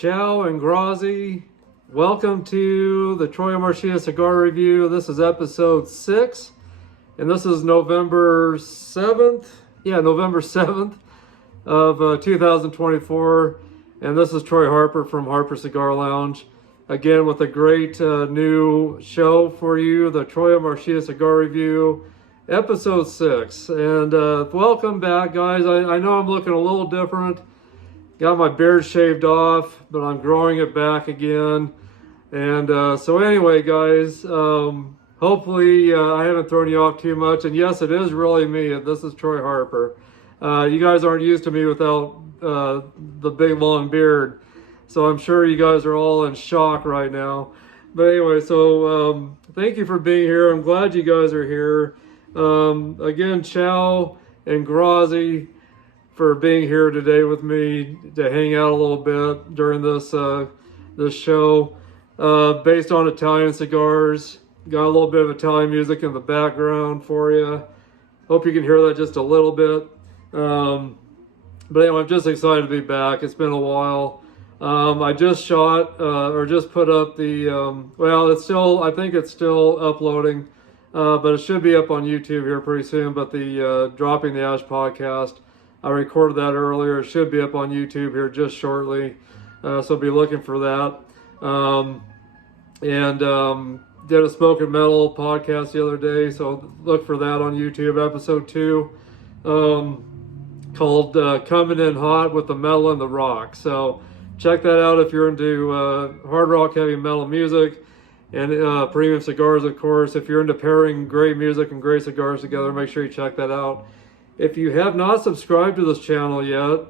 Ciao and grazie. Welcome to the Troy Marchia Cigar Review. This is episode 6, and this is November 7th. Yeah, November 7th of 2024. And this is Troy Harper from Harper Cigar Lounge. Again, with a great new show for you, the Troy Marchia Cigar Review, episode 6. And welcome back, guys. I know I'm looking a little different. Got my beard shaved off, but I'm growing it back again. And so anyway, guys, hopefully I haven't thrown you off too much. And yes, it is really me. This is Troy Harper. You guys aren't used to me without the big long beard. So I'm sure you guys are all in shock right now. But anyway, so thank you for being here. I'm glad you guys are here. Again, ciao and grazie for being here today with me to hang out a little bit during this this show. Based on Italian cigars. Got a little bit of Italian music in the background for you. Hope you can hear that just a little bit. But anyway, I'm just excited to be back. It's been a while. I just shot or just put up the well, it's still, I think it's still uploading, but it should be up on YouTube here pretty soon. But the Dropping the Ash podcast, I recorded that earlier. It should be up on YouTube here just shortly, so be looking for that. Did a Smoke and Metal podcast the other day, so look for that on YouTube, episode 2, called Coming In Hot with the Metal and the Rock. So check that out if you're into hard rock, heavy metal music, and premium cigars, of course. If you're into pairing great music and great cigars together, make sure you check that out. If you have not subscribed to this channel yet,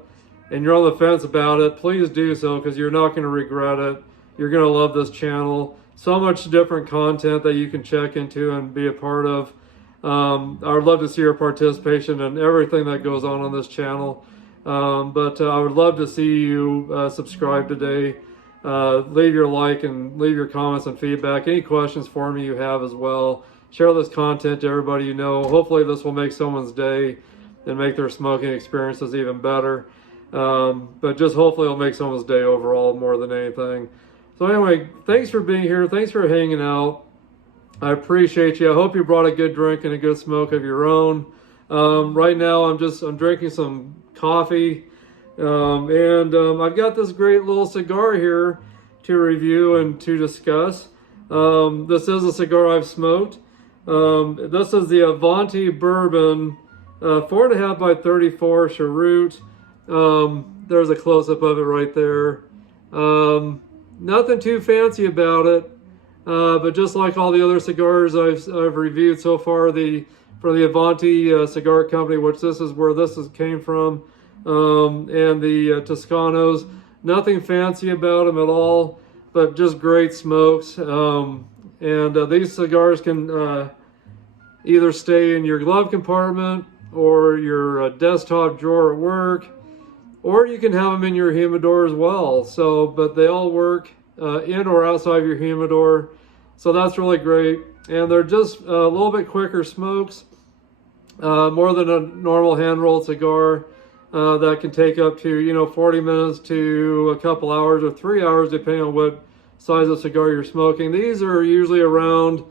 and you're on the fence about it, please do so, because you're not going to regret it. You're going to love this channel. So much different content that you can check into and be a part of. I would love to see your participation in everything that goes on this channel. But I would love to see you subscribe today. Leave your like and leave your comments and feedback. Any questions for me you have as well. Share this content to everybody you know. Hopefully this will make someone's day and make their smoking experiences even better. But just hopefully it'll make someone's day overall more than anything. So anyway, thanks for being here. Thanks for hanging out. I appreciate you. I hope you brought a good drink and a good smoke of your own. Right now I'm drinking some coffee. I've got this great little cigar here to review and to discuss. This is a cigar I've smoked. This is the Avanti Bourbon 4.5 by 34 Cheroot. There's a close-up of it right there. Nothing too fancy about it, but just like all the other cigars I've reviewed so far, for the Avanti Cigar Company, which this is where came from, and the Toscanos, nothing fancy about them at all, but just great smokes. These cigars can either stay in your glove compartment or your desktop drawer at work, or you can have them in your humidor as well. So, but they all work in or outside of your humidor. So that's really great. And they're just a little bit quicker smokes, more than a normal hand-rolled cigar that can take up to, 40 minutes to a couple hours or 3 hours, depending on what size of cigar you're smoking. These are usually around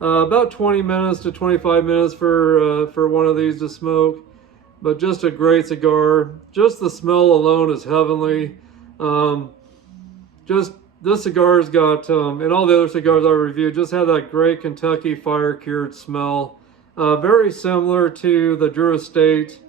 about 20 minutes to 25 minutes for one of these to smoke. But just a great cigar. Just the smell alone is heavenly. Just this cigar's got, and all the other cigars I reviewed, just have that great Kentucky fire-cured smell. Very similar to the Drew Estate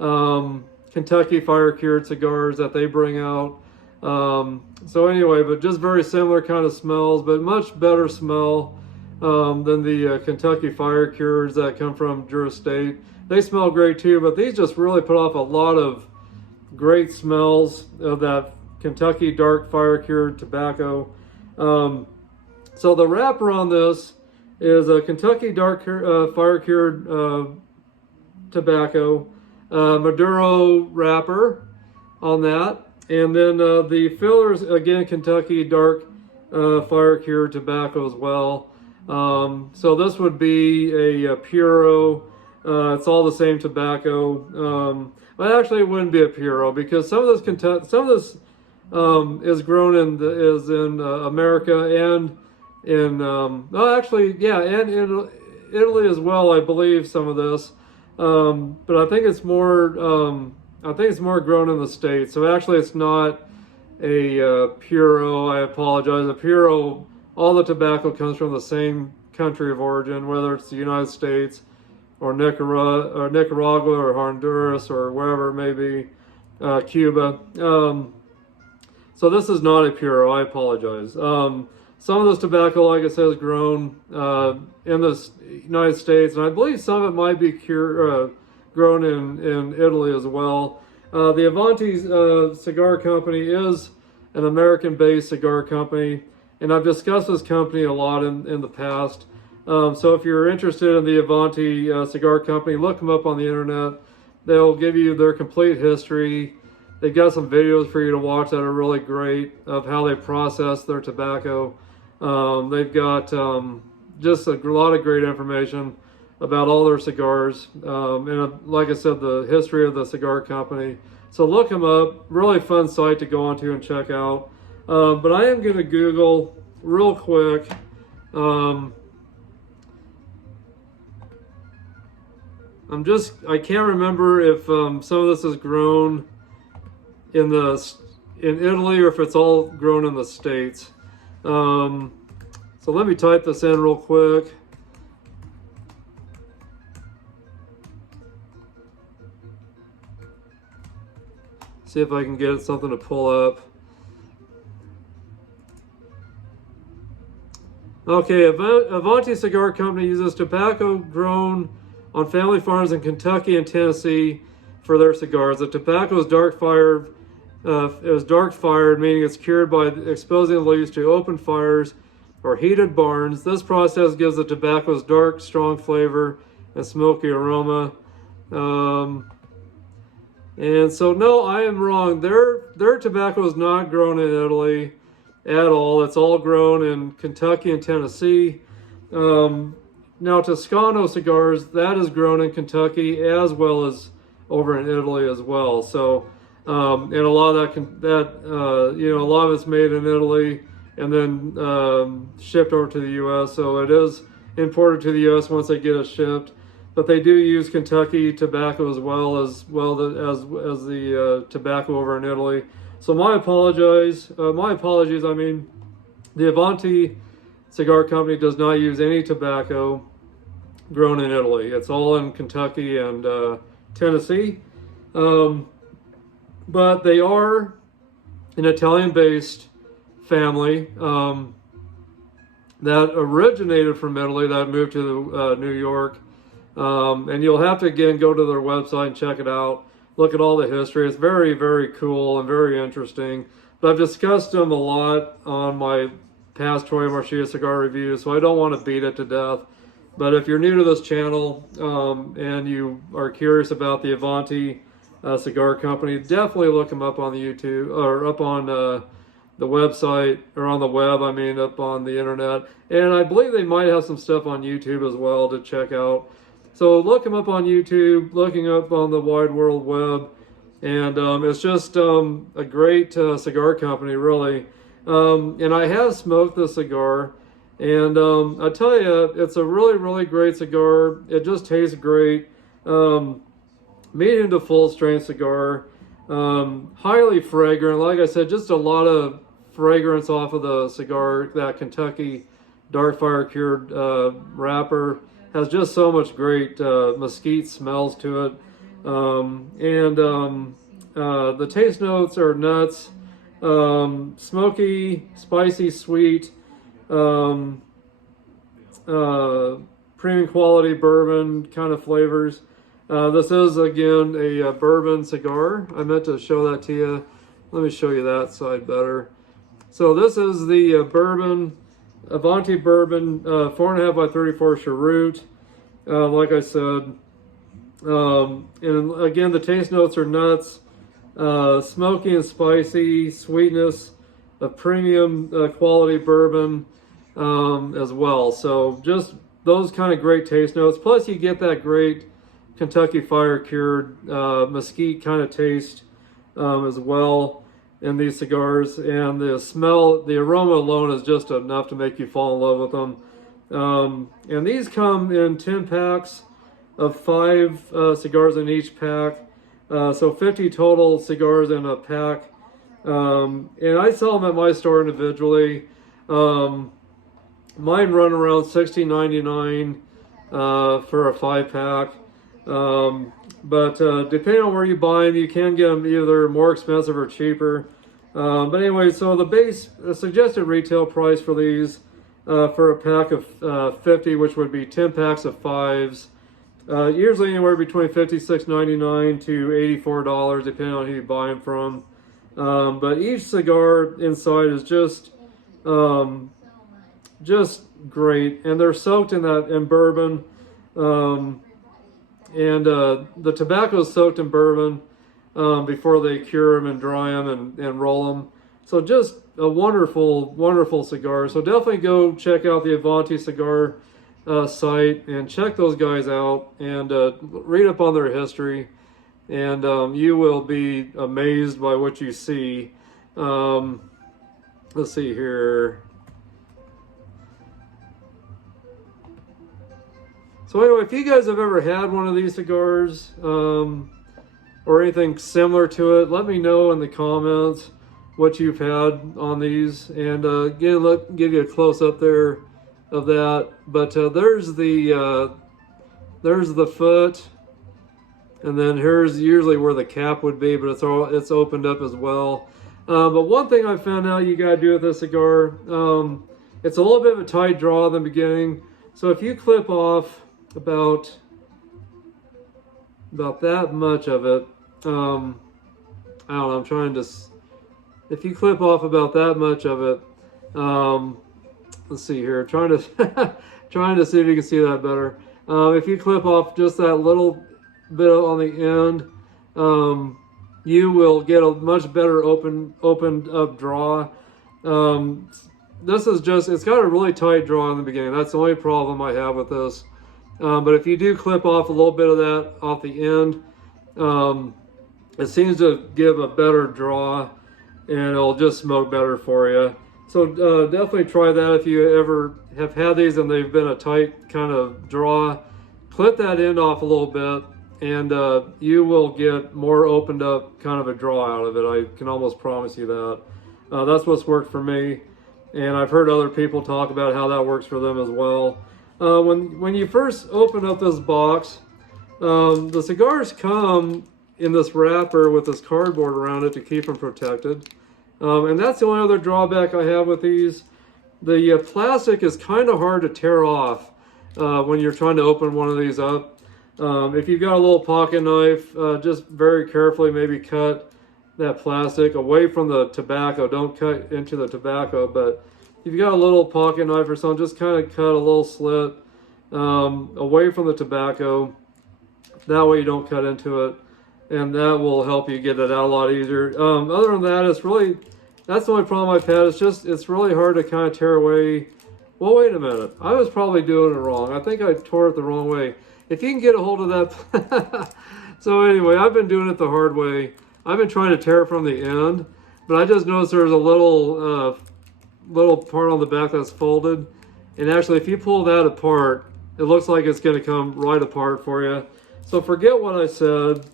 Kentucky fire-cured cigars that they bring out. So anyway, but just very similar kind of smells, but much better smell than the Kentucky fire-cures that come from Drew Estate. They smell great too, but these just really put off a lot of great smells of that Kentucky dark fire-cured tobacco. So the wrapper on this is a Kentucky dark fire-cured tobacco, Maduro wrapper on that. And then the fillers, again, Kentucky dark fire-cured tobacco as well. So this would be a Puro. It's all the same tobacco. Well, actually, it wouldn't be a Puro because some of this is grown in America and in and in Italy as well. I believe some of this, but I think it's more grown in the States. So actually, it's not a Puro. I apologize. A Puro. All the tobacco comes from the same country of origin, whether it's the United States or Nicaragua or Honduras or wherever it may be, Cuba. So this is not a Puro. I apologize. Some of this tobacco, like I said, is grown in the United States, and I believe some of it might be grown in Italy as well. The Avanti cigar company is an American-based cigar company, and I've discussed this company a lot in the past. So if you're interested in the Avanti cigar company, look them up on the internet. They'll give you their complete history. They've got some videos for you to watch that are really great of how they process their tobacco. They've got just a lot of great information about all their cigars, and like I said, the history of the cigar company. So look them up. Really fun site to go onto and check out. But I am going to Google real quick. I can't remember if some of this is grown in Italy or if it's all grown in the States. So let me type this in real quick. See if I can get something to pull up. Okay, Avanti Cigar Company uses tobacco grown on family farms in Kentucky and Tennessee for their cigars. The tobacco is dark fired. It was dark fired, meaning it's cured by exposing the leaves to open fires or heated barns. This process gives the tobacco's dark, strong flavor and smoky aroma. And so, no, I am wrong. Their tobacco is not grown in Italy at all. It's all grown in Kentucky and Tennessee. Now, Toscano cigars, that is grown in Kentucky as well as over in Italy as well. So, and a lot of a lot of it's made in Italy and then shipped over to the U.S. So it is imported to the U.S. once they get it shipped. But they do use Kentucky tobacco as as the tobacco over in Italy. So my apologies. I mean, the Avanti Cigar Company does not use any tobacco grown in Italy. It's all in Kentucky and Tennessee. But they are an Italian-based family that originated from Italy, that moved to New York. And you'll have to, again, go to their website and check it out. Look at all the history. It's very, very cool and very interesting. But I've discussed them a lot on my past Troy Marchia cigar reviews, so I don't want to beat it to death. But if you're new to this channel and you are curious about the Avanti Cigar Company, definitely look them up on the YouTube or up on the website, or on the web, up on the internet. And I believe they might have some stuff on YouTube as well to check out. So look them up on YouTube, looking up on the wide world web, and it's just a great cigar company, really. And I have smoked the cigar, and I tell you, it's a really, really great cigar. It just tastes great. Medium to full strength cigar, highly fragrant. Like I said, just a lot of fragrance off of the cigar. That Kentucky dark fire cured wrapper has just so much great mesquite smells to it. The taste notes are nuts, smoky, spicy, sweet, premium quality bourbon kind of flavors. This is, again, a bourbon cigar. I meant to show that to you. Let me show you that side better. So this is the bourbon, Avanti bourbon, 4.5 by 34 Cheroot. Like I said, and again, the taste notes are nuts, smoky and spicy, sweetness, a premium quality bourbon as well. So just those kind of great taste notes. Plus, you get that great Kentucky fire cured mesquite kind of taste as well. in these cigars, and the smell, the aroma alone is just enough to make you fall in love with them. And these come in 10 packs of 5 cigars in each pack, so 50 total cigars in a pack. And I sell them at my store individually. Mine run around $16.99 for a 5-pack. But depending on where you buy them, you can get them either more expensive or cheaper. But anyway, so the suggested retail price for these for a pack of 50, which would be 10 packs of 5s, usually anywhere between $56.99 to $84, depending on who you buy them from. But each cigar inside is just great, and they're soaked in bourbon. And the tobacco is soaked in bourbon before they cure them and dry them and roll them. So just a wonderful, wonderful cigar. So definitely go check out the Avanti cigar site and check those guys out and read up on their history. And you will be amazed by what you see. Let's see here. So anyway, if you guys have ever had one of these cigars or anything similar to it, let me know in the comments what you've had on these. And again, give you a close up there of that. But there's the foot, and then here's usually where the cap would be, but it's opened up as well. But one thing I found out you gotta do with this cigar, it's a little bit of a tight draw in the beginning. So if you clip off about that much of it, I don't know, I'm trying to, if you clip off about that much of it, let's see here, trying to see if you can see that better. If you clip off just that little bit on the end, you will get a much better opened up draw. This is just, it's got a really tight draw in the beginning. That's the only problem I have with this. But if you do clip off a little bit of that off the end, it seems to give a better draw, and it'll just smoke better for you. So definitely try that if you ever have had these and they've been a tight kind of draw. Clip that end off a little bit, and you will get more opened up kind of a draw out of it. I can almost promise you that. That's what's worked for me, and I've heard other people talk about how that works for them as well. When you first open up this box, the cigars come in this wrapper with this cardboard around it to keep them protected. And that's the only other drawback I have with these. The plastic is kind of hard to tear off when you're trying to open one of these up. If you've got a little pocket knife, just very carefully maybe cut that plastic away from the tobacco. Don't cut into the tobacco, but if you've got a little pocket knife or something, just kind of cut a little slit away from the tobacco. That way you don't cut into it, and that will help you get it out a lot easier. Other than that, that's the only problem I've had. It's really hard to kind of tear away. Well, wait a minute. I was probably doing it wrong. I think I tore it the wrong way. If you can get a hold of that. So anyway, I've been doing it the hard way. I've been trying to tear it from the end, but I just noticed there's a little part on the back that's folded, and actually if you pull that apart, it looks like it's going to come right apart for you. So forget what I said.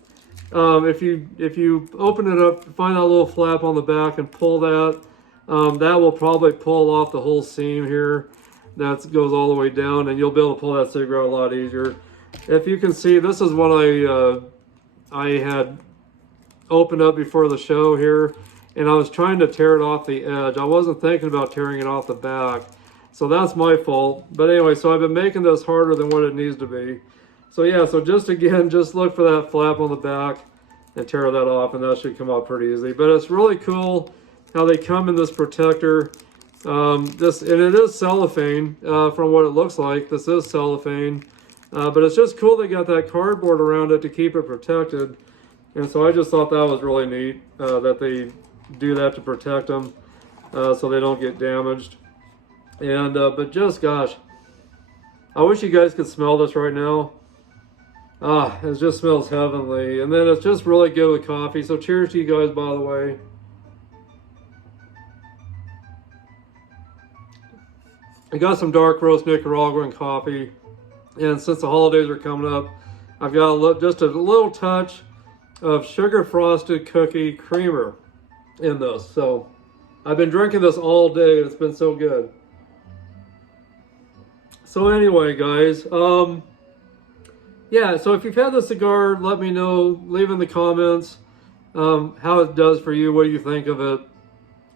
If you open it up, find that little flap on the back and pull that, that will probably pull off the whole seam here that goes all the way down, and you'll be able to pull that cigarette a lot easier. If you can see, this is what I had opened up before the show here, and I was trying to tear it off the edge. I wasn't thinking about tearing it off the back. So that's my fault. But anyway, so I've been making this harder than what it needs to be. So yeah, so just look for that flap on the back and tear that off, and that should come out pretty easy. But it's really cool how they come in this protector. And it is cellophane from what it looks like. This is cellophane. But it's just cool they got that cardboard around it to keep it protected. And so I just thought that was really neat that they do that to protect them so they don't get damaged. And but just gosh, I wish you guys could smell this right now. It just smells heavenly. And then it's just really good with coffee. So cheers to you guys, by the way. I got some dark roast Nicaraguan coffee, and since the holidays are coming up, I've got just a little touch of sugar frosted cookie creamer in this. So I've been drinking this all day. It's been so good. So anyway, guys, yeah, so if you've had the cigar, let me know. Leave in the comments how it does for you. What do you think of it?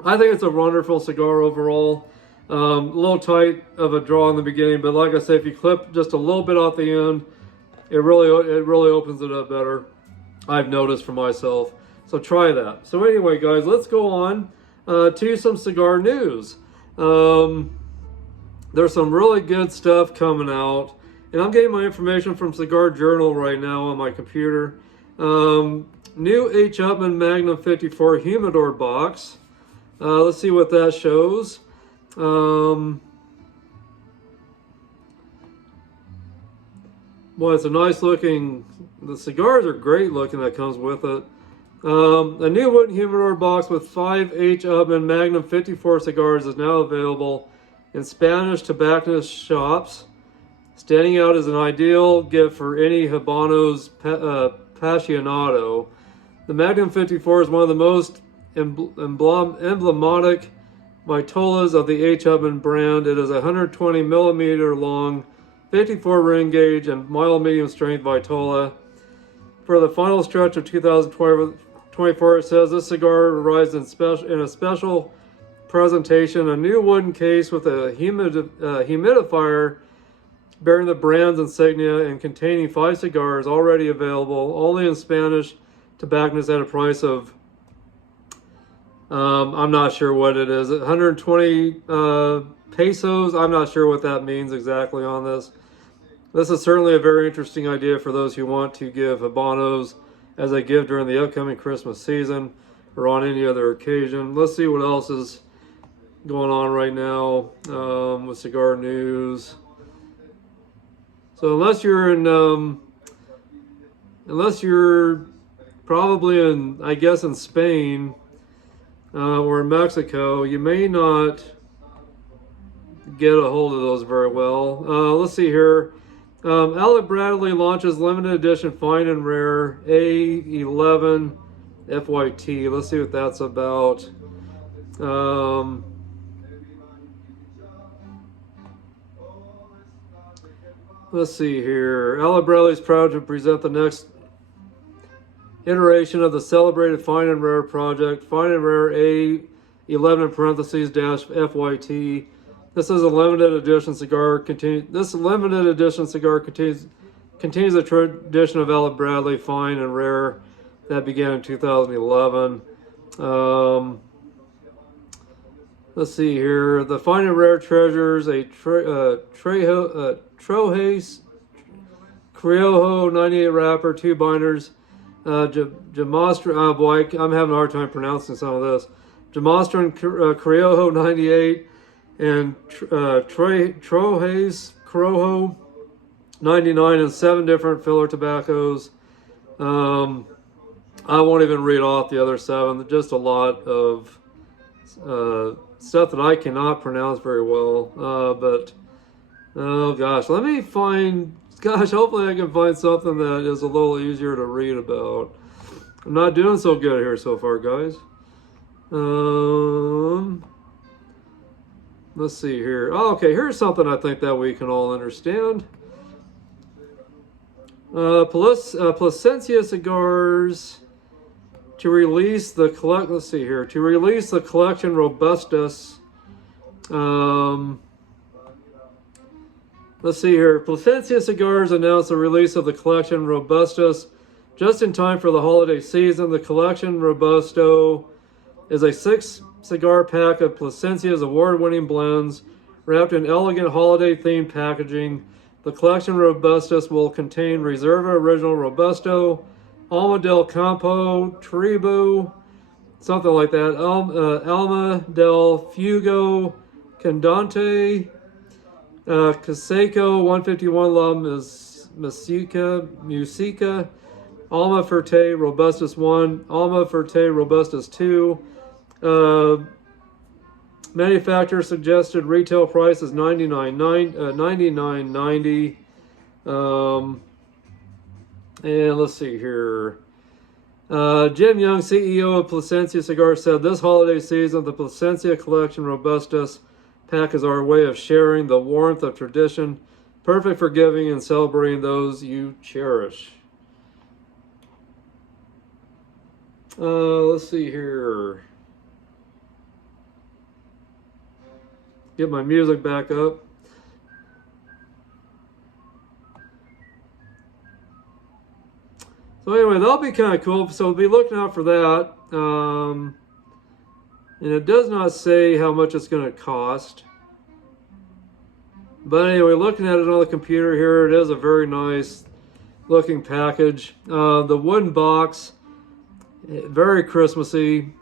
I think it's a wonderful cigar overall. A little tight of a draw in the beginning, but like I said, if you clip just a little bit off the end, it really opens it up better. I've noticed for myself. So try that. So anyway, guys, let's go on to some cigar news. There's some really good stuff coming out, and I'm getting my information from Cigar Journal right now on my computer. New H. Upmann Magnum 54 Humidor box. Let's see what that shows. Boy, it's a nice looking, the cigars are great looking that comes with it. A new wooden humidor box with 5 H. Upmann Magnum 54 cigars is now available in Spanish tobacconist shops, standing out as an ideal gift for any Habanos Apasionado. The Magnum 54 is one of the most emblematic Vitolas of the H. Upmann brand. It is a 120 millimeter long, 54 ring gauge, and mild medium strength Vitola. For the final stretch of 2024, it says this cigar arrives in a special presentation, a new wooden case with a humidifier bearing the brand's insignia and containing 5 cigars already available only in Spanish tobacconists at a price of I'm not sure what it is, 120 pesos. I'm not sure what that means exactly on this. This is certainly a very interesting idea for those who want to give Habanos as a gift during the upcoming Christmas season or on any other occasion. Let's see what else is going on right now with cigar news. So unless you're probably in, I guess, in Spain or in Mexico, you may not get a hold of those very well. Let's see here. Alec Bradley launches limited edition fine and rare A11 FYT. Let's see what that's about. Let's see here. Alec Bradley is proud to present the next iteration of the celebrated Fine and Rare project, Fine and Rare A11 in parentheses dash FYT. This is a limited edition cigar. This limited edition cigar continues the tradition of Alec Bradley Fine and Rare that began in 2011. Let's see here. The Fine and Rare treasures a Trojes Criollo 98 wrapper, 2 binders. Jamastran, boy, I'm having a hard time pronouncing some of this. Jamastran Criollo 98 and Trojes Corojo 99 and 7 different filler tobaccos. I won't even read off the other 7. Just a lot of stuff that I cannot pronounce very well. But oh gosh, let me find. Gosh, hopefully I can find something that is a little easier to read about. I'm not doing so good here so far, guys. Let's see here. Oh, okay, here's something I think that we can all understand. Plasencia Cigars to release the Let's see here. To release the collection Robustus. Let's see here. Plasencia Cigars announced the release of the collection Robustus just in time for the holiday season. The collection Robusto is a 6 cigar pack of Plasencia's award-winning blends wrapped in elegant holiday-themed packaging. The collection Robustus will contain Reserva Original Robusto, Alma del Campo, Tribu, something like that, Alma del Fuego, Candante, Caseco 151 La Musica, Alma Fuerte Robustus 1, Alma Fuerte Robustus 2, Manufacturer suggested retail price is $99.90. And let's see here. Jim Young, CEO of Plasencia Cigars, said this holiday season the Plasencia Collection Robustus pack is our way of sharing the warmth of tradition, perfect for giving and celebrating those you cherish. Let's see here. Get my music back up. So anyway, that'll be kind of cool. So we'll be looking out for that. And it does not say how much it's going to cost. But anyway, looking at it on the computer here, it is a very nice looking package. The wooden box, very Christmassy.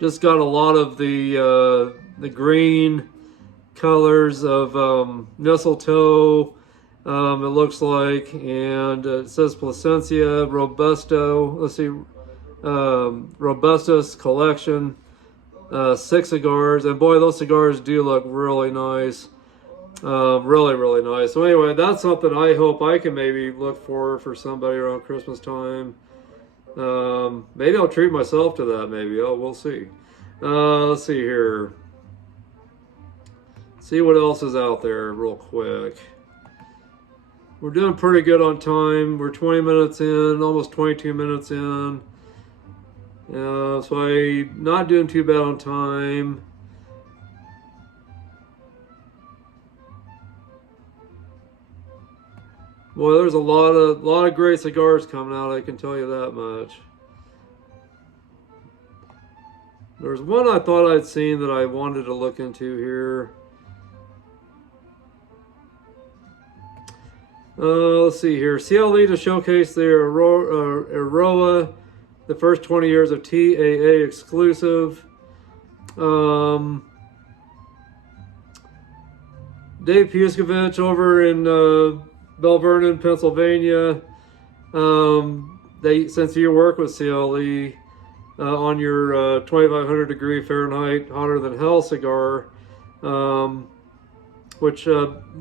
Just got a lot of the green colors of mistletoe. It looks like, and it says Plasencia Robusto. Let's see, Robustus Collection, 6 cigars, and boy, those cigars do look really nice, really nice. So anyway, that's something I hope I can maybe look for somebody around Christmas time. Maybe I'll treat myself to that. Maybe we'll see. Let's see here. See what else is out there real quick. We're doing pretty good on time. We're 20 minutes in, almost 22 minutes in. So I'm not doing too bad on time. Boy, there's a lot of great cigars coming out, I can tell you that much. There's one I thought I'd seen that I wanted to look into here. Let's see here. CLE to showcase the Aroa, the first 20 years of TAA exclusive. Dave Puskovich over in Bell Vernon, Pennsylvania. Since you work with CLE on your 2500 degree Fahrenheit hotter than hell cigar, which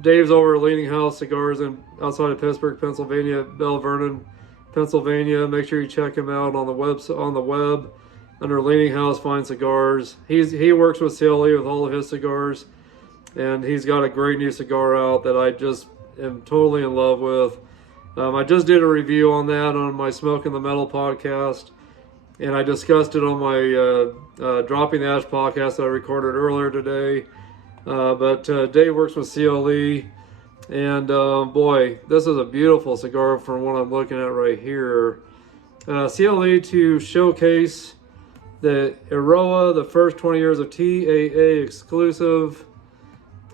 Dave's over at Leaning House Cigars outside of Pittsburgh, Pennsylvania, Bell Vernon, Pennsylvania. Make sure you check him out on the web under Leaning House Fine Cigars. He works with CLE with all of his cigars, and he's got a great new cigar out that I just am totally in love with. I just did a review on that on my Smoking the Metal podcast, and I discussed it on my Dropping the Ash podcast that I recorded earlier today. But Dave works with CLE, and boy, this is a beautiful cigar from what I'm looking at right here. CLE to showcase the Aroa, the first 20 years of TAA exclusive.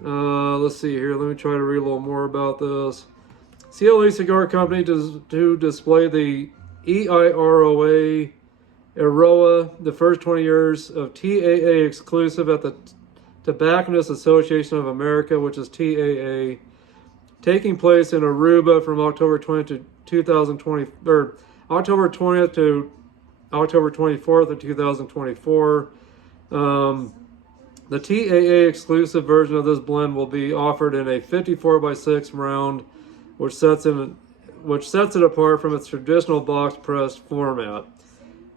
Let's see here. Let me try to read a little more about this. CLE Cigar Company to display the EIROA Aroa, the first 20 years of TAA exclusive at the Tobacconists Association of America, which is TAA, taking place in Aruba from October 20th to 2020, or October 20th to October 24th of 2024. The TAA exclusive version of this blend will be offered in a 54x6 round, which sets it apart from its traditional box pressed format.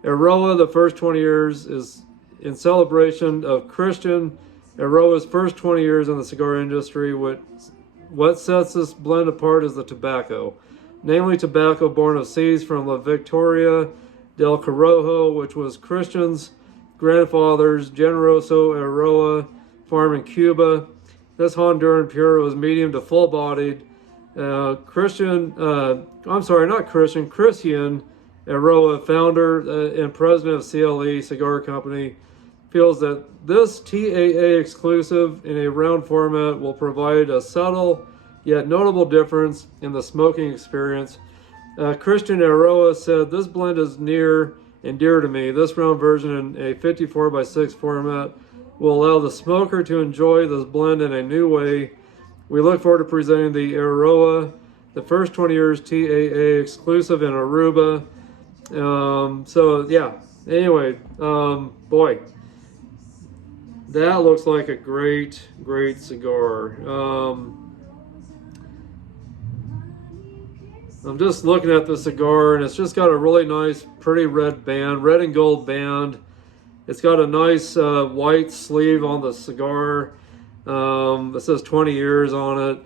Aroa, the first 20 years, is in celebration of Christian Aroa's first 20 years in the cigar industry. What sets this blend apart is the tobacco, namely tobacco born of seeds from La Victoria del Corojo, which was Christian's grandfather's Generoso Aroa farm in Cuba. This Honduran pure was medium to full-bodied. Christian Aroa, founder and president of CLE Cigar Company, feels that this TAA exclusive in a round format will provide a subtle yet notable difference in the smoking experience. Christian Aroa said, "This blend is near and dear to me. This round version in a 54x6 format will allow the smoker to enjoy this blend in a new way. We look forward to presenting the Aroa, the first 20 years TAA exclusive in Aruba." So yeah, anyway, boy, that looks like a great cigar. I'm just looking at the cigar, and it's just got a really nice, pretty red band, red and gold band. It's got a nice white sleeve on the cigar. It says 20 years on it,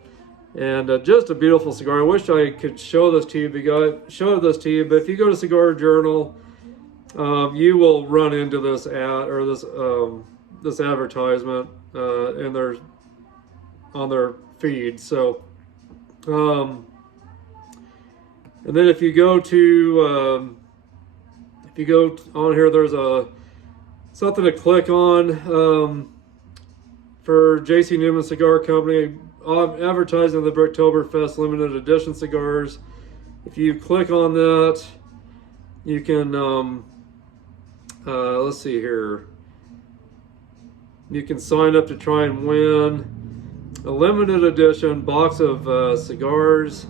and just a beautiful cigar. I wish I could show this to you, but if you go to Cigar Journal, you will run into this ad or this advertisement on their feed. So, and then if you go on here, there's something to click on for J.C. Newman Cigar Company advertising the Bricktoberfest limited edition cigars. If you click on that, you can let's see here. You can sign up to try and win a limited edition box of cigars.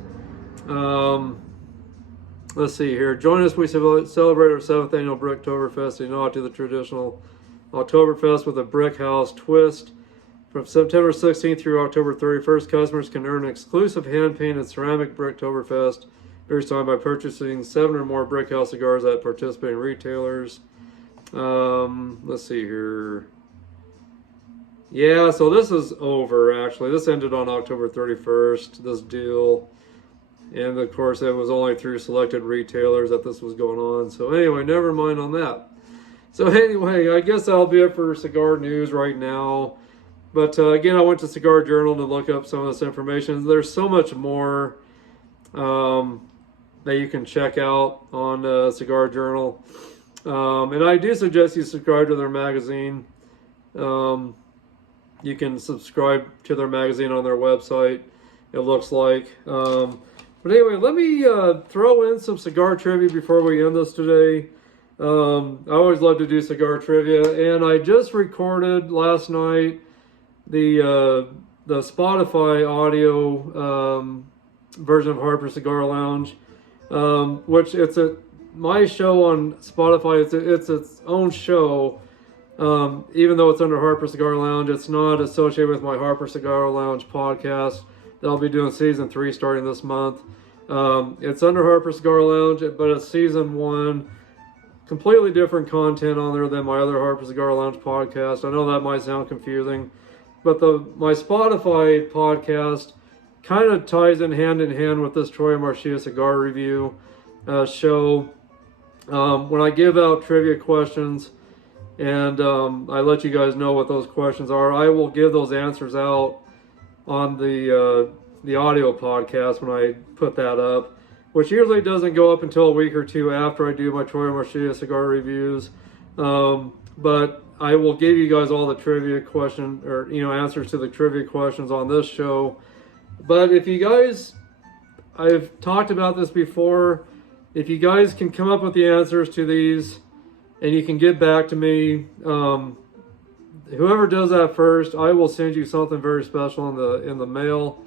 Let's see here. Join us. We celebrate our 7th annual Bricktoberfest, a nod to the traditional Oktoberfest with a brick house twist. From September 16th through October 31st, customers can earn an exclusive hand-painted ceramic Bricktoberfest beer stein by purchasing 7 or more brick house cigars at participating retailers. Let's see here. Yeah, so this is over, actually. This ended on October 31st, this deal. And of course, it was only through selected retailers that this was going on. So anyway, never mind on that. So anyway, I guess that'll be it for cigar news right now. But again, I went to Cigar Journal to look up some of this information. There's so much more that you can check out on Cigar Journal. And I do suggest you subscribe to their magazine. You can subscribe to their magazine on their website, it looks like. But anyway, let me throw in some cigar trivia before we end this today. I always love to do cigar trivia, and I just recorded last night the Spotify audio version of Harper Cigar Lounge, which my show on Spotify. It's its own show, even though it's under Harper Cigar Lounge. It's not associated with my Harper Cigar Lounge podcast. I'll be doing season 3 starting this month. It's under Harper Cigar Lounge, but it's season 1. Completely different content on there than my other Harper Cigar Lounge podcast. I know that might sound confusing, but my Spotify podcast kind of ties in hand with this Troy Marcia cigar review show. When I give out trivia questions and I let you guys know what those questions are, I will give those answers out on the audio podcast when I put that up, which usually doesn't go up until a week or 2 after I do my Troy Marcia cigar reviews. But I will give you guys all the trivia question or answers to the trivia questions on this show. But if you guys, I've talked about this before, if you guys can come up with the answers to these and you can get back to me, whoever does that first, I will send you something very special in the mail.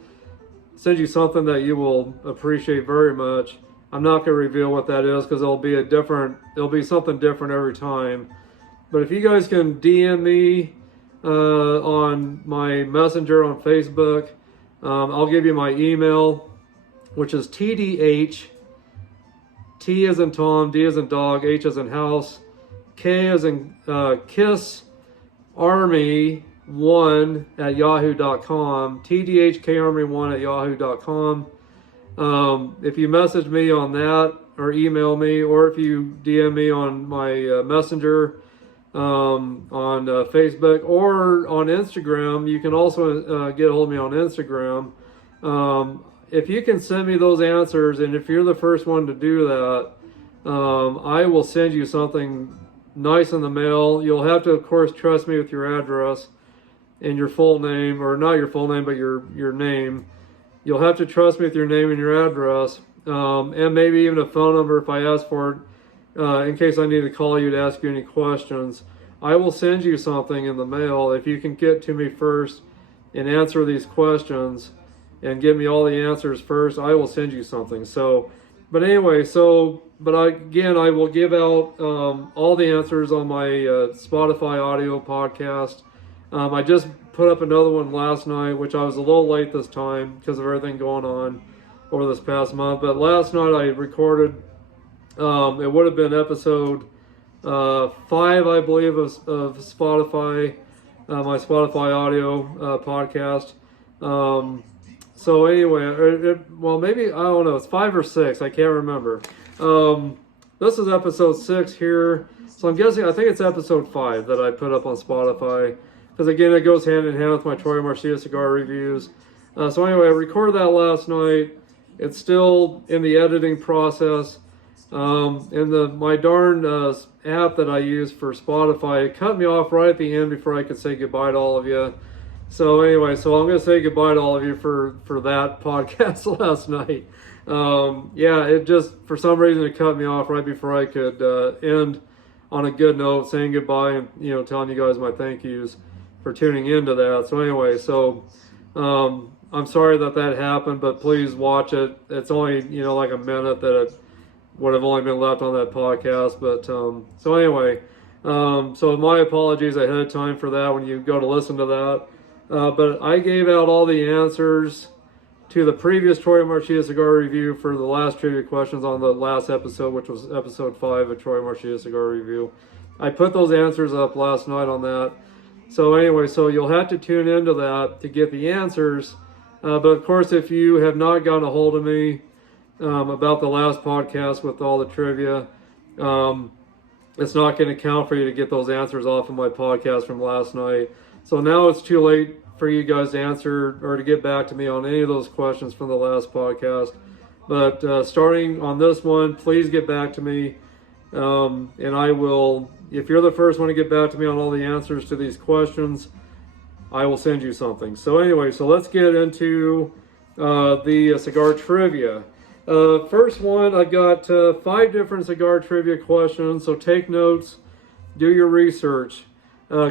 Send you something that you will appreciate very much. I'm not going to reveal what that is because it'll be something different every time. But if you guys can DM me on my messenger on Facebook, I'll give you my email, which is TDH, T as in Tom, D as in dog, H as in house, K as in kiss, army 1 at yahoo.com, tdhkarmy1 at yahoo.com. If you message me on that or email me, or if you DM me on my messenger on Facebook or on Instagram, you can also get a hold of me on Instagram. If you can send me those answers, and if you're the first one to do that, I will send you something nice in the mail. You'll have to, of course, trust me with your address and your full name, or not your full name, but your name. You'll have to trust me with your name and your address, and maybe even a phone number if I ask for it, in case I need to call you to ask you any questions. I will send you something in the mail if you can get to me first and answer these questions and give me all the answers first. I will send you something. But anyway, I will give out all the answers on my Spotify audio podcast. I just put up another one last night, which I was a little late this time because of everything going on over this past month. But last night I recorded, it would have been episode 5, I believe, of Spotify, my Spotify audio podcast. So anyway, well, maybe, I don't know, it's 5 or 6, I can't remember. This is episode 6 here, so I'm guessing, I think it's episode 5 that I put up on Spotify, because again, it goes hand in hand with my Troy Marcia cigar reviews. So anyway, I recorded that last night. It's still in the editing process. And my darn app that I use for Spotify, it cut me off right at the end before I could say goodbye to all of you. So anyway, so I'm going to say goodbye to all of you for that podcast last night. Yeah, it just, for some reason, it cut me off right before I could end on a good note, saying goodbye and, you know, telling you guys my thank yous for tuning into that. So anyway, so I'm sorry that happened, but please watch it. It's only, you know, like a minute that it would have only been left on that podcast. But so anyway, so my apologies ahead of time for that when you go to listen to that. But I gave out all the answers to the previous Troy Marcia cigar review for the last trivia questions on the last episode, which was episode 5 of Troy Marcia cigar review. I put those answers up last night on that. So anyway, so you'll have to tune into that to get the answers. But of course, if you have not gotten a hold of me about the last podcast with all the trivia, it's not going to count for you to get those answers off of my podcast from last night. So now it's too late for you guys to answer or to get back to me on any of those questions from the last podcast. But starting on this one, please get back to me. And I will, if you're the first one to get back to me on all the answers to these questions, I will send you something. So anyway, so let's get into the cigar trivia. First one, I got 5 different cigar trivia questions, so take notes, do your research.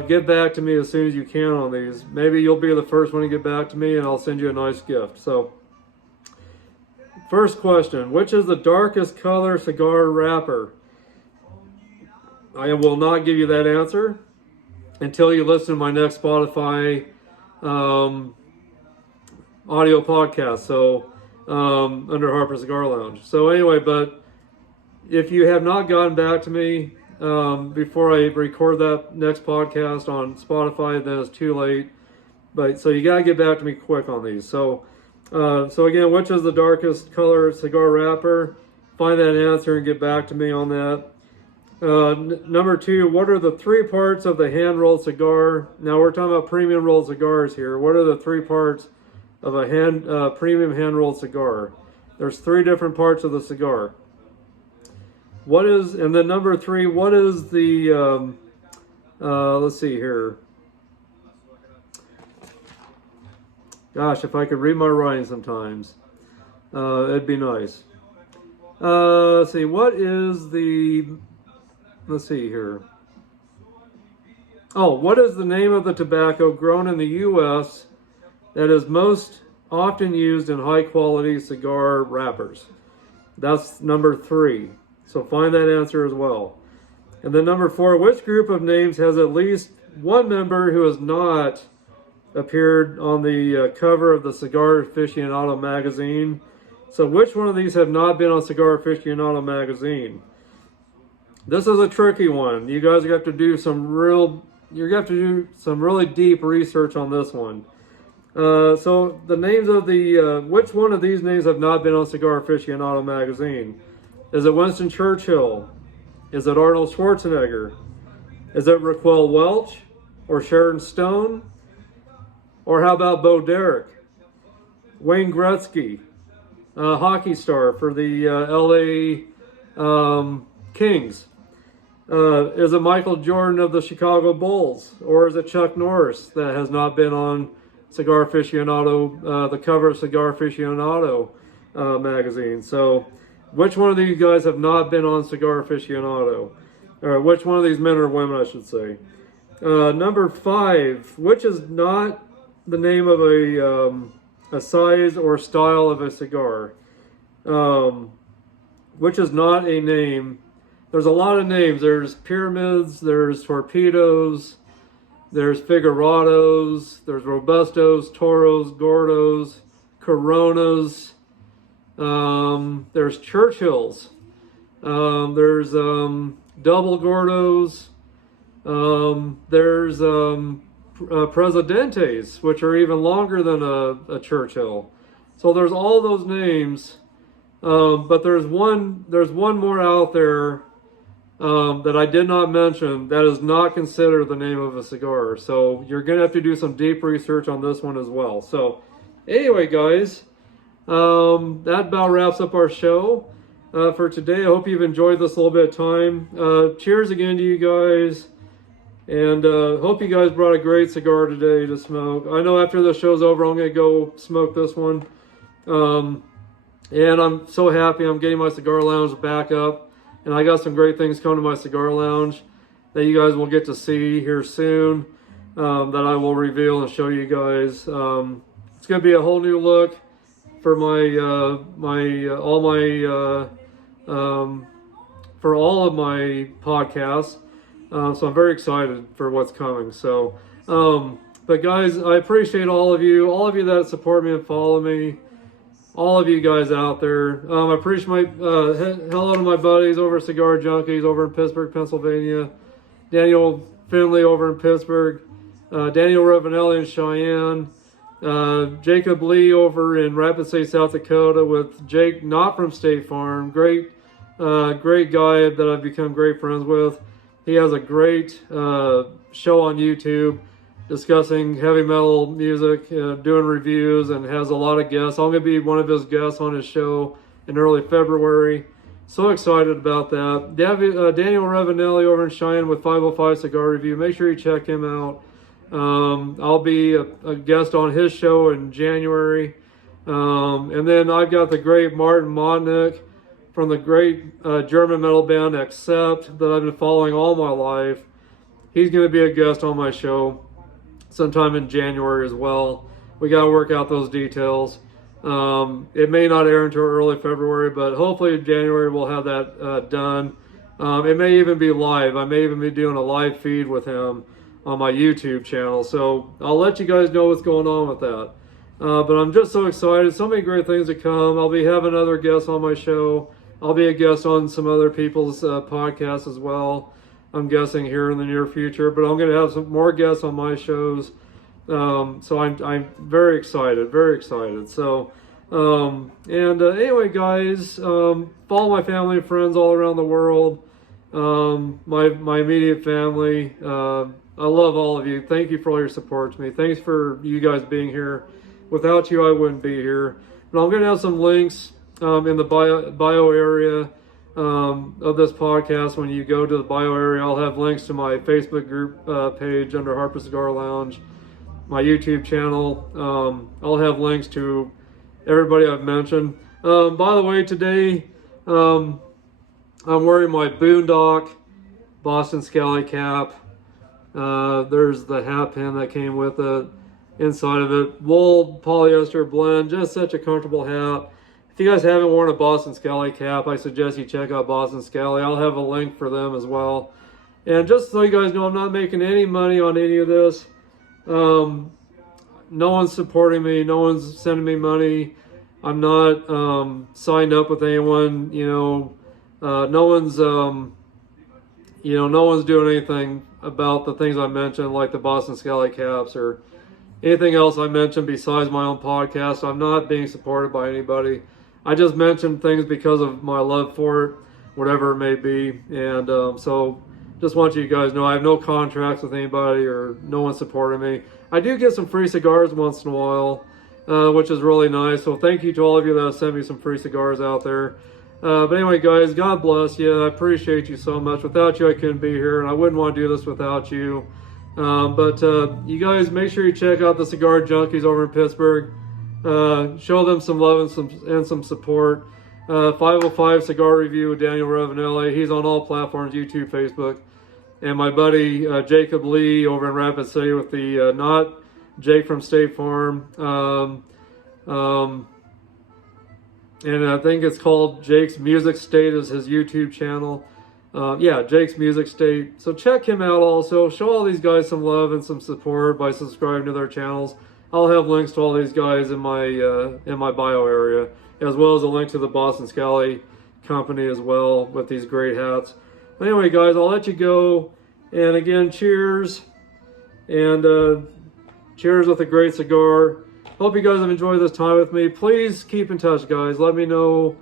Get back to me as soon as you can on these. Maybe you'll be the first one to get back to me and I'll send you a nice gift. So, first question, which is the darkest color cigar wrapper? I will not give you that answer until you listen to my next Spotify audio podcast, so under Harper Cigar Lounge. So anyway, but if you have not gotten back to me before I record that next podcast on Spotify, then it's too late. But so you gotta get back to me quick on these. So again, which is the darkest color cigar wrapper? Find that answer and get back to me on that. Number 2, what are the 3 parts of the hand-rolled cigar? Now we're talking about premium rolled cigars here. What are the 3 parts of a premium hand-rolled cigar? There's 3 different parts of the cigar. What is, and then number 3, what is the, let's see here. Gosh, if I could read my writing sometimes, it'd be nice. Let's see, what is the, let's see here. Oh, what is the name of the tobacco grown in the U.S. that is most often used in high-quality cigar wrappers? That's number 3. So find that answer as well. And then number 4, which group of names has at least one member who has not appeared on the cover of the Cigar Aficionado magazine? So which one of these have not been on Cigar Aficionado magazine? This is a tricky one. You guys have to do some really deep research on this one. So the names of the, which one of these names have not been on Cigar Aficionado magazine? Is it Winston Churchill? Is it Arnold Schwarzenegger? Is it Raquel Welch or Sharon Stone? Or how about Bo Derek? Wayne Gretzky, hockey star for the LA Kings. Is it Michael Jordan of the Chicago Bulls? Or is it Chuck Norris that has not been on Cigar Aficionado, the cover of Cigar Aficionado magazine? So which one of these guys have not been on Cigar Aficionado? Or which one of these men or women, I should say. Number 5, which is not the name of a size or style of a cigar? Which is not a name. There's a lot of names. There's pyramids, there's torpedoes, There's Figurados, there's Robustos, Toros, Gordos, Coronas, there's Churchills, there's Double Gordos, there's Presidentes, which are even longer than a Churchill. So there's all those names, but there's one more out there that I did not mention that is not considered the name of a cigar. So you're going to have to do some deep research on this one as well. So anyway, guys, that about wraps up our show for today. I hope you've enjoyed this little bit of time. Cheers again to you guys. And hope you guys brought a great cigar today to smoke. I know after the show's over, I'm going to go smoke this one. And I'm so happy I'm getting my cigar lounge back up. And I got some great things coming to my cigar lounge that you guys will get to see here soon, that I will reveal and show you guys. It's going to be a whole new look for for all of my podcasts. So I'm very excited for what's coming. So, but guys, I appreciate all of you that support me and follow me. All of you guys out there. I appreciate my, hello to my buddies over at Cigar Junkies over in Pittsburgh, Pennsylvania. Daniel Finley over in Pittsburgh. Daniel Ravenelli in Cheyenne. Jacob Lee over in Rapid City, South Dakota with Jake, not from State Farm. Great guy that I've become great friends with. He has a great show on YouTube discussing heavy metal music, doing reviews, and has a lot of guests. I'm going to be one of his guests on his show in early February. So excited about that. Daniel Ravenelli over in Cheyenne with 505 Cigar Review. Make sure you check him out. I'll be a guest on his show in January. And then I've got the great Martin Modnick from the great German metal band Accept that I've been following all my life. He's going to be a guest on my show sometime in January as well. We got to work out those details. It may not air until early February, but hopefully in January we'll have that done. It may even be live. I may even be doing a live feed with him on my YouTube channel. So I'll let you guys know what's going on with that. But I'm just so excited. So many great things to come. I'll be having other guests on my show. I'll be a guest on some other people's podcasts as well, I'm guessing, here in the near future. But I'm going to have some more guests on my shows. So I'm very excited, very excited. So, anyway, guys, follow my family and friends all around the world. My immediate family. I love all of you. Thank you for all your support to me. Thanks for you guys being here. Without you, I wouldn't be here. But I'm going to have some links in the bio area of this podcast. When you go to the bio area, I'll have links to my Facebook group page under Harper Cigar Lounge, my YouTube channel. I'll have links to everybody I've mentioned. By the way, today I'm wearing my Boondock Boston Scally cap. There's the hat pin that came with it. Inside of it, wool polyester blend, just such a comfortable hat. If you guys haven't worn a Boston Scally cap, I suggest you check out Boston Scally. I'll have a link for them as well. And just so you guys know, I'm not making any money on any of this. No one's supporting me. No one's sending me money. I'm not signed up with anyone. No one's doing anything about the things I mentioned, like the Boston Scally caps or anything else I mentioned besides my own podcast. I'm not being supported by anybody. I just mentioned things because of my love for it, whatever it may be. And so just want you guys to know I have no contracts with anybody or no one supporting me. I do get some free cigars once in a while, which is really nice. So thank you to all of you that have sent me some free cigars out there. But anyway, guys, God bless you. I appreciate you so much. Without you, I couldn't be here, and I wouldn't want to do this without you. But you guys, make sure you check out the Cigar Junkies over in Pittsburgh. Show them some love and some support. 505 Cigar Review with Daniel Ravenelli. He's on all platforms, YouTube, Facebook. And my buddy Jacob Lee over in Rapid City with the not Jake from State Farm. And I think it's called Jake's Music State is his YouTube channel. Yeah, Jake's Music State. So check him out also. Show all these guys some love and some support by subscribing to their channels. I'll have links to all these guys in my bio area, as well as a link to the Boston Scally company as well with these great hats. Anyway, guys, I'll let you go. And again, cheers. And cheers with a great cigar. Hope you guys have enjoyed this time with me. Please keep in touch, guys. Let me know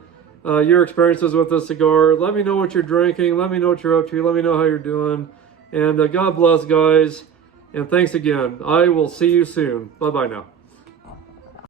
your experiences with this cigar. Let me know what you're drinking. Let me know what you're up to. Let me know how you're doing. And God bless, guys. And thanks again. I will see you soon. Bye-bye now.